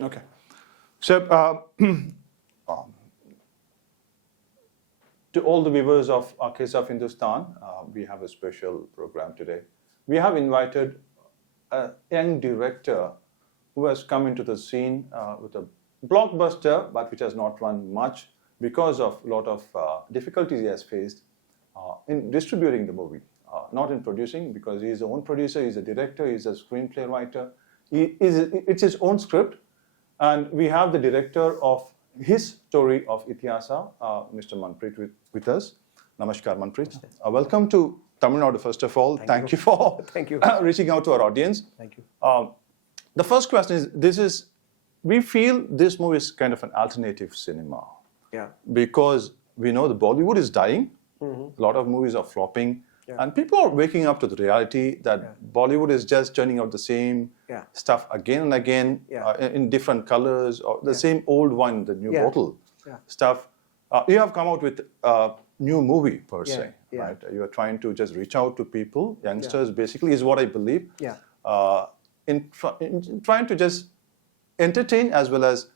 Okay. So, to all the viewers of Case of Hindustan, we have a special program today. We have invited a young director who has come into the scene with a blockbuster, but which has not run much because of a lot of difficulties he has faced in distributing the movie. Not in producing, because he is the own producer, he's a director, he's a screenplay writer. It's his own script. And we have the director of His Story of Ithihaas, Mr. Manpreet with us. Namaskar, Manpreet. Welcome to Tamil Nadu, first of all. Thank you for reaching out to our audience. Thank you. The first question is, we feel this movie is kind of an alternative cinema. Yeah. Because we know the Bollywood is dying. A lot of movies are flopping. Yeah. And people are waking up to the reality that Bollywood is just churning out the same stuff again and again in different colors, or the same old wine, the new bottle stuff. You have come out with a new movie per se, right? You are trying to just reach out to people, youngsters basically, is what I believe. Yeah. In trying to just entertain as well as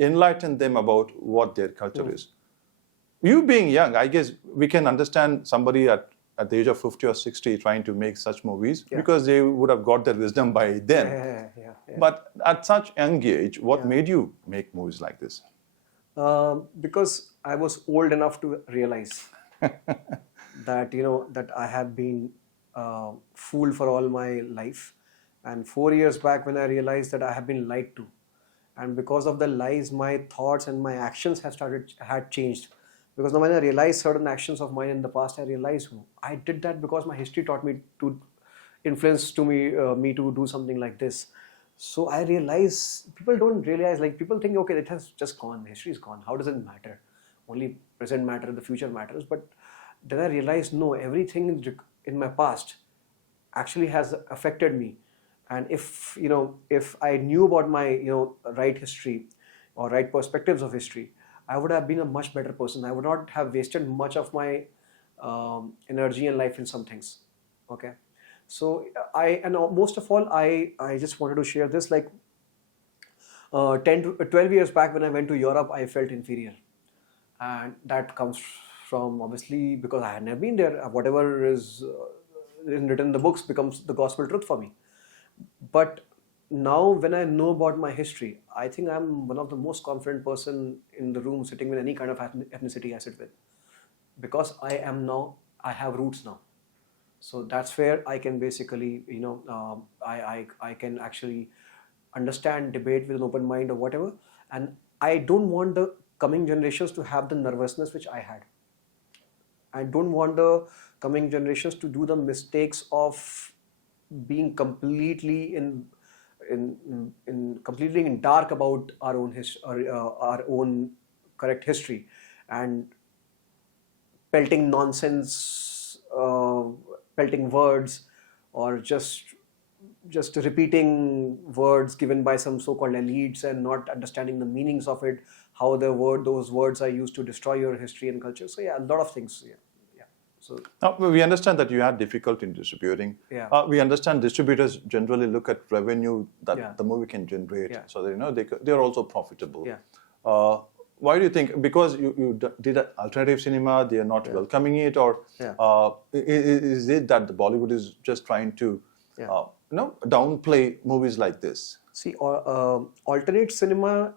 enlighten them about what their culture is. You being young, I guess we can understand somebody at the age of 50 or 60 trying to make such movies because they would have got their wisdom by then. But at such young age, what made you make movies like this? Because I was old enough to realize that, that I have been fooled for all my life. And 4 years back when I realized that I have been lied to. And because of the lies, my thoughts and my actions had changed. Because now when I realized certain actions of mine in the past, I realized I did that because my history taught me to influence me to do something like this. So I realized people don't realize, like people think, okay, it has just gone, history is gone. How does it matter? Only present matters, the future matters. But then I realized, no, everything in my past actually has affected me. And if I knew about my right history or right perspectives of history, I would have been a much better person. I would not have wasted much of my energy and life in some things. Okay, so most of all, I just wanted to share this. Like 10 to 12 years back when I went to Europe, I felt inferior, and that comes from obviously because I had never been there. Whatever is written in the books becomes the gospel truth for me. But now when I know about my history, I think I'm one of the most confident person in the room sitting with any kind of ethnicity I sit with. Because I have roots now. So that's where I can basically, I can actually understand, debate with an open mind or whatever. And I don't want the coming generations to have the nervousness which I had. I don't want the coming generations to do the mistakes of being completely in dark about our own our own correct history, and pelting nonsense, pelting words, or just repeating words given by some so-called elites and not understanding the meanings of it, how those words are used to destroy your history and culture. So a lot of things. So now, we understand that you had difficulty in distributing. We understand distributors generally look at revenue that the movie can generate, so they are also profitable. Why do you think? Because you did an alternative cinema, they are not welcoming it, or is it that the Bollywood is just trying to downplay movies like this? See, alternate cinema,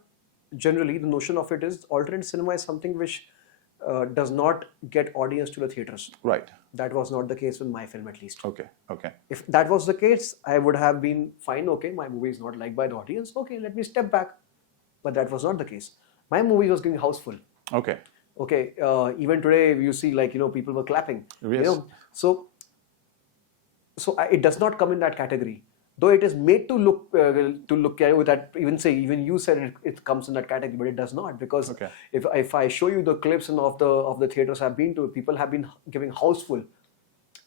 generally the notion of it is alternate cinema is something which does not get audience to the theaters. Right. That was not the case with my film, at least. Okay. If that was the case, I would have been fine. Okay, my movie is not liked by the audience. Okay, let me step back. But that was not the case. My movie was getting houseful. Okay. Even today, you see, people were clapping. Yes. So it does not come in that category. Though it is made to look that, even you said it comes in that category, but it does not, because if I show you the clips and of the theaters I've been to, people have been giving houseful,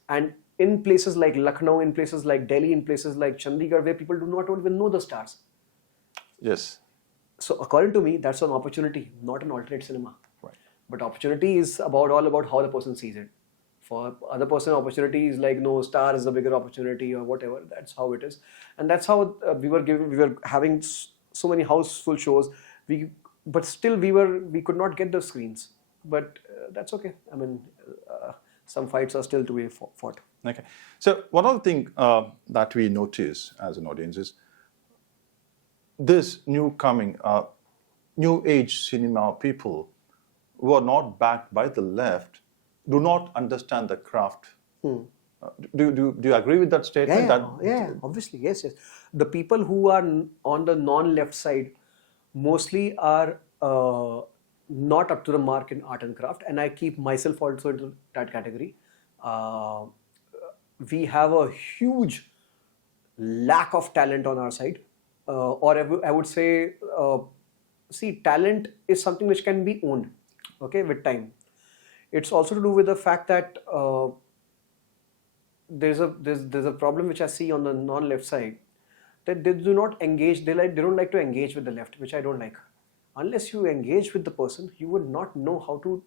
and in places like Lucknow, in places like Delhi, in places like Chandigarh, where people do not even know the stars. Yes. So according to me, that's an opportunity, not an alternate cinema. Right. But opportunity is all about how the person sees it. For other person, opportunity is like, no, star is a bigger opportunity or whatever. That's how it is, and that's how we were having so many houseful shows. But still we could not get the screens. But that's okay. I mean, some fights are still to be fought. Okay. So one other thing that we notice as an audience is this new age cinema people who are not backed by the left do not understand the craft. Do you agree with that statement? Yeah, obviously, yes. The people who are on the non-left side mostly are not up to the mark in art and craft, and I keep myself also into that category. We have a huge lack of talent on our side, or I would say, see, talent is something which can be owned, okay, with time. It's also to do with the fact that there's a problem which I see on the non-left side, that they do not engage. They don't like to engage with the left, which I don't like. Unless you engage with the person, you would not know how to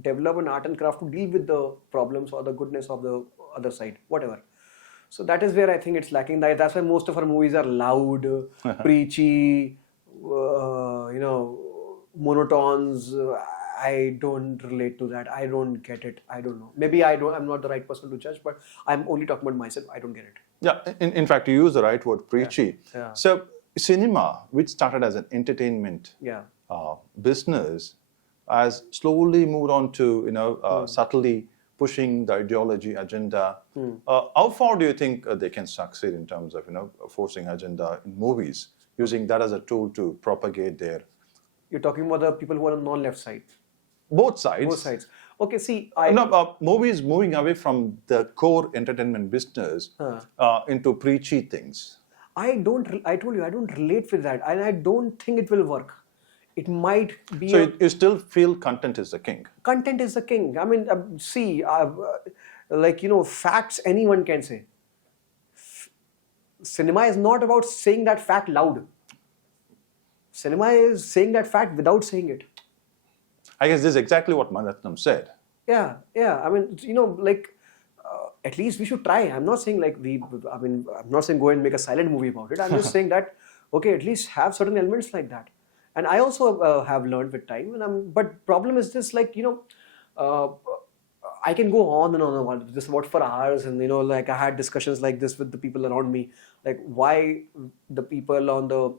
develop an art and craft to deal with the problems or the goodness of the other side, whatever. So that is where I think it's lacking. That's why most of our movies are loud, preachy, monotones. I don't relate to that. I don't get it. I don't know. Maybe I'm not the right person to judge, but I'm only talking about myself. I don't get it. Yeah, in fact, you use the right word, preachy. Yeah. So cinema, which started as an entertainment business, has slowly moved on to subtly pushing the ideology agenda. How far do you think they can succeed in terms of forcing agenda in movies, using that as a tool to propagate their? You're talking about the people who are on the non-left side. Both sides. Both sides. Okay, see, movies moving away from the core entertainment business into preachy things. I told you, I don't relate with that, and I don't think it will work. It might be. So you still feel content is the king? Content is the king. I mean, facts anyone can say. Cinema is not about saying that fact loud. Cinema is saying that fact without saying it. I guess this is exactly what Maniratnam said. Yeah. I mean, at least we should try. I'm not saying I'm not saying go and make a silent movie about it. I'm just saying that, okay, at least have certain elements like that. And I also have learned with time. But problem is this, I can go on and on about this about for hours. And, I had discussions like this with the people around me. Like, why the people on the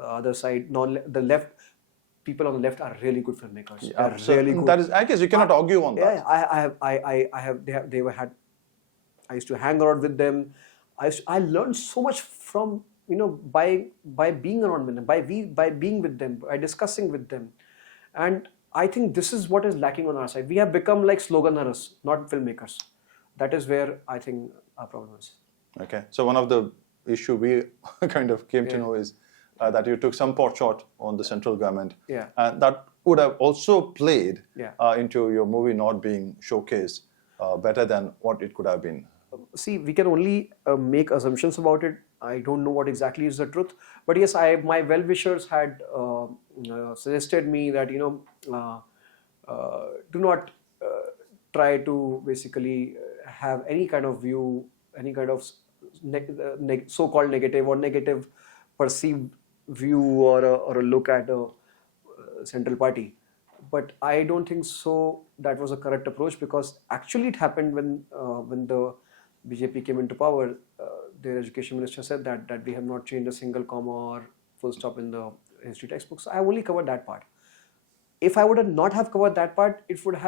other side, the left, people on the left are really good filmmakers. Yeah, really good. That is, I guess you cannot argue on that. Yeah, I used to hang around with them. I learned so much from by being around with them, by being with them, by discussing with them, and I think this is what is lacking on our side. We have become like sloganers, not filmmakers. That is where I think our problem is. Okay, so one of the issue we kind of came to know is that you took some pot shot on the central government, and that would have also played into your movie not being showcased better than what it could have been. See, we can only make assumptions about it. I don't know what exactly is the truth, but yes, my well-wishers had suggested me that do not try to basically have any kind of view, any kind of so-called negative or negative perceived view or a look at a central party. But I don't think so. That was a correct approach, because actually it happened when the BJP came into power. Their education minister said that we have not changed a single comma or full stop in the history textbooks. I only covered that part. If I would have not have covered that part, it would not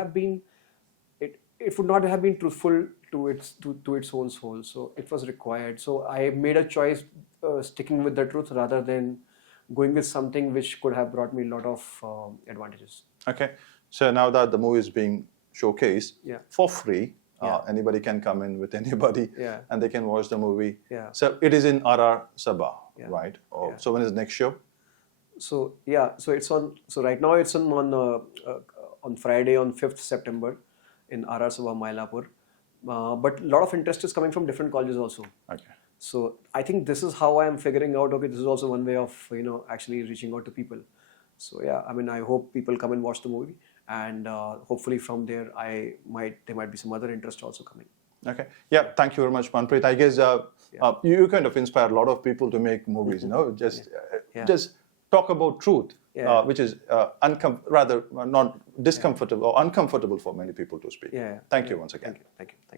have been truthful to its own soul. So it was required. So I made a choice sticking with the truth rather than going with something which could have brought me a lot of advantages. Okay. So now that the movie is being showcased for free, anybody can come in with anybody and they can watch the movie. Yeah. So it is in RR Sabha, right? So when is the next show? So it's on. So right now it's on Friday on 5th September in RR Sabha, Mylapore. But a lot of interest is coming from different colleges also. Okay. So I think this is how I am figuring out. Okay, this is also one way of actually reaching out to people. So I mean, I hope people come and watch the movie. and hopefully from there there might be some other interest also coming. Okay. Yeah. Thank you very much, Manpreet. I guess you kind of inspire a lot of people to make movies. Just talk about truth, which is rather not discomfortable or uncomfortable for many people to speak. Yeah. Thank you once again. Thank you.